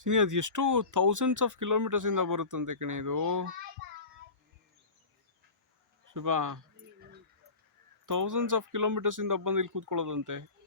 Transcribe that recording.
Cine ಅದು ಎಷ್ಟು thousands of ಕಿಲೋಮೀಟರ್ಸಿಂದ ಬರುತ್ತಂತೆ ಕಣೆ ಇದು. ಶುಭ ಥೌಸಂಡ್ಸ್ ಆಫ್ ಕಿಲೋಮೀಟರ್ಸಿಂದ ಬಂದು ಇಲ್ಲಿ ಕೂತ್ಕೊಳ್ಳೋದಂತೆ.